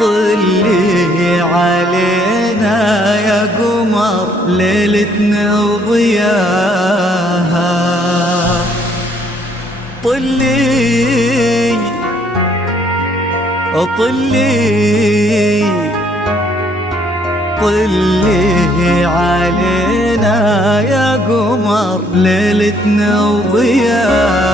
طلي علينا يا قمر ليلتنا وضياها، طلي طلي طلي علينا يا قمر ليلتنا وضياها.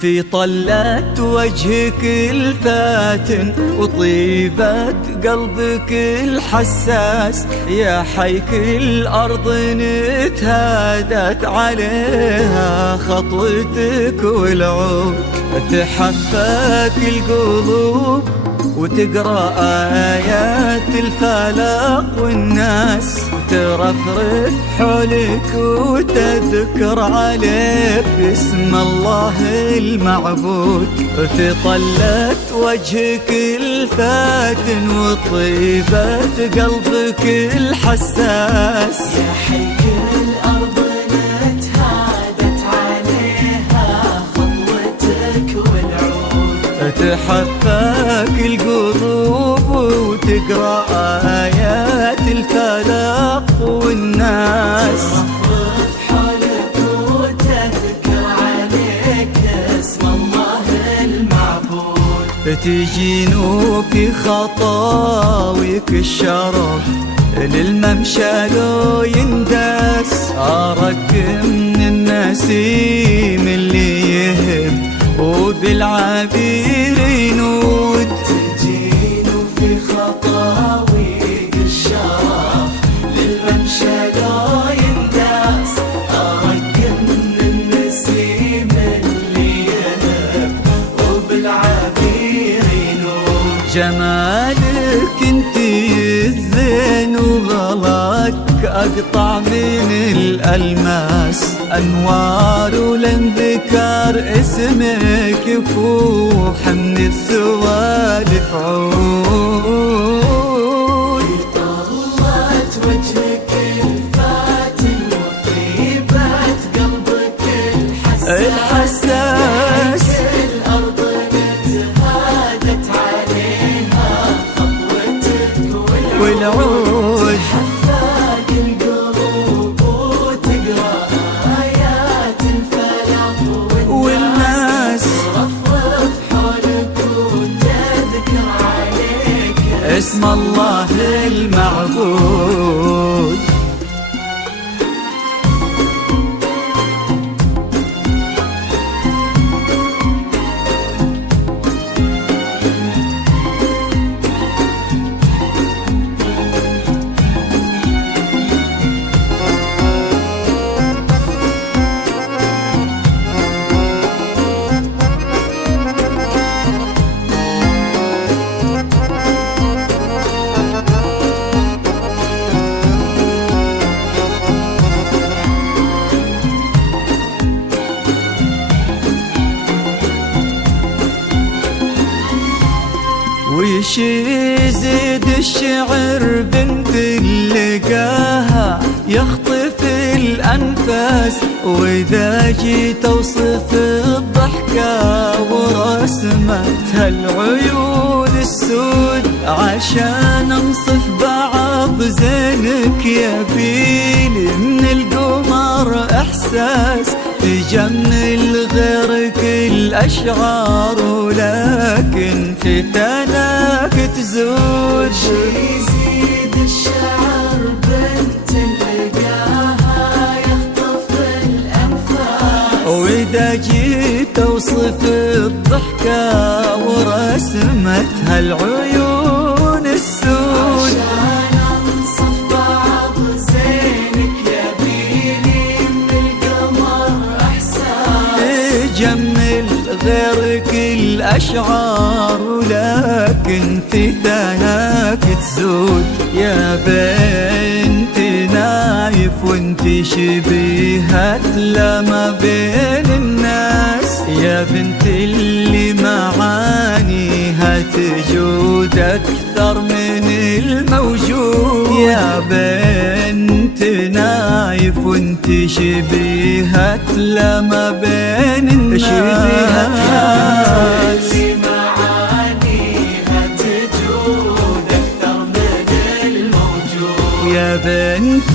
في طلة وجهك الفاتن وطيبة قلبك الحساس، يا حيك الأرض نتهادت عليها خطوتك والعود، تحفاك القلوب وتقرأ آيات الفلق والناس، ترفرف حولك وتذكر عليك اسم الله المعبود. في طلة وجهك الفاتن وطيبة قلبك الحساس، يا حيك الأرض نتهادت عليها خطوتك والعود، تحفاك القلوب وتقرأ آيات الفلق والناس، ترفرف حولك وتذكر عليك اسم الله المعبود. تجين في خطاويك الشرف للممشى لو ينداس، أراك من النسيم اللي يهب وبالعبير ينود. تجين في خطاويك الشرف للممشى لو ينداس، أراك من النسيم اللي يهب وبالعبير ينود. جمالك انتي الزين وغلاك أقطع من الألماس، أنوار ولنذكر اسمك يفوح من السوالف عود. في طلة وجهك الفاتن وطيبة قلبك الحساس، الأرض نتهادت عليها خطوتك والعود، تحفاك القلوب وتقرأ آيات الفلق والناس، ترفرف حولك وتذكر عليك اسم الله المعبود. وش يزيد الشعر بنت لقاها يخطف الأنفاس، وإذا جيت أوصف الضحكة ورسمتها العيون السود، عشان أنصف بعض زينك يبيلي من القمر إحساس، تجمل غيرك الأشعار ولكن في ثناك تزود. يزيد الشعر بنت لقاها يخطف الأنفاس، وإذا جيت أوصف الضحكة ورسمتها العيون السود، عشان أنصف بعض زينك يبيلي من القمر إحساس، تجمل غيرك الأشعار ولكن في ثناك تزود. يا بنت نايف وانت شبيهة لما بين الناس، يا بنت اللي معانيها تجود أكثر من الموجود. يا بنت نايف وانت شبيهة لما بين الناس، اللي معانيها تجود أكثر من الموجود. يا بنت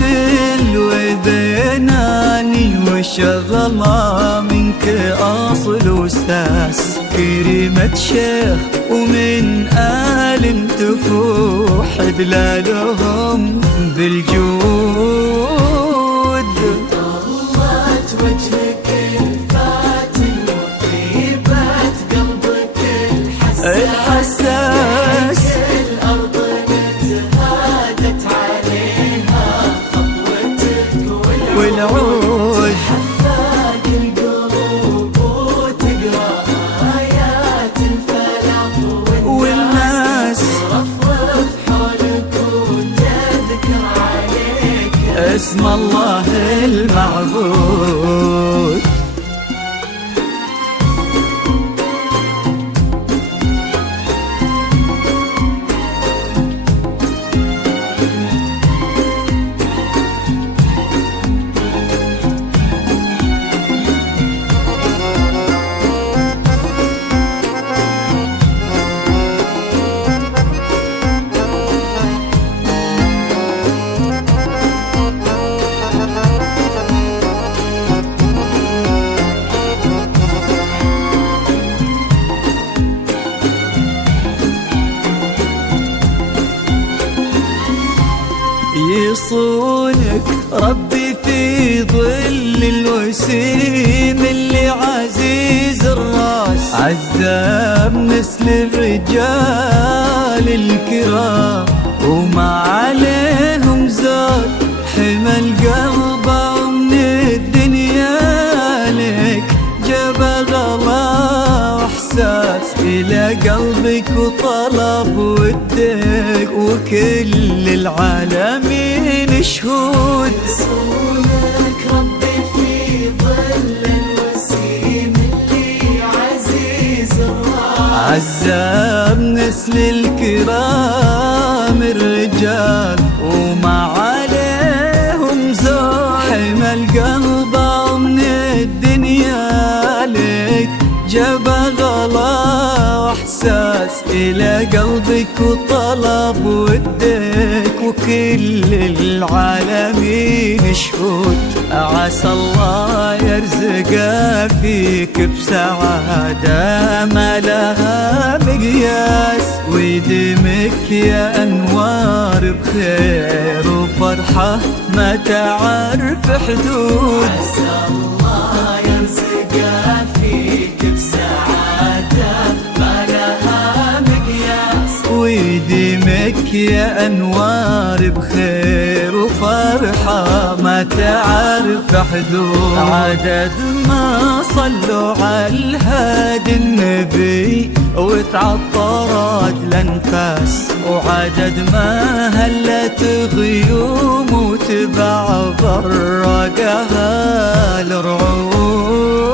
الوذناني وشغلة منك أصل وساس، كريمة شيخ ومن آل تفوح دلالهم بالجود. طلت وجهك الفاتن وطيبة قلبك الحساس، الأرض نتهادت عليها خطوتك والعود. حفاك القلوب وتقرأ آيات الفلاح والناس رفرف حولك وتذكر عليك اسم الله المعبود. يصونك ربي في ظل الوسيم اللي عزيز الراس، عذاب مثل الرجال الكرام وما عليهم زاد، حمل قلبه من الدنيا لك جاب غلا واحساس الى قلبك وطلب ودك وكل العالمين شهود. يصونك ربي في ظل الوسيم اللي عزيز الراس، عذاب نسل الكرام الرجال وما عليهم زاد، حمل قلبه من الدنيا لك جاب غلا واحساس الى قلبك وطلب ودك وكل العالمين شهود. عسى الله يرزق فيك بسعادة ما لها مقياس، ويدمك يا أنوار بخير وفرحة ما تعرف حدود. عسى الله يرزق فيك بسعادة ما لها مقياس، ويديمك يا أنوار بخير وفرحة ما تعرف حدود. عدد ما صلوا على الهادي النبي وتعطرت الأنفاس، وعدد ما هلت غيوم وتبع برقها الرعود.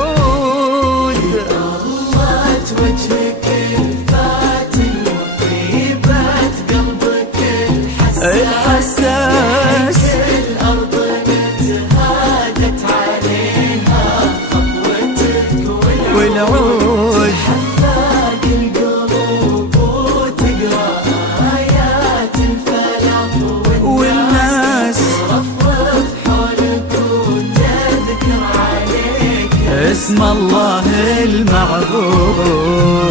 طلت وجهك الفاتن وطيبة قلبك الحساس، الأرض نتهادت عليها خطوتك والعود. حفاك القلوب وتقرأ آيات الفلاح والناس رفرف حولك وتذكر عليك اسم الله المعبود.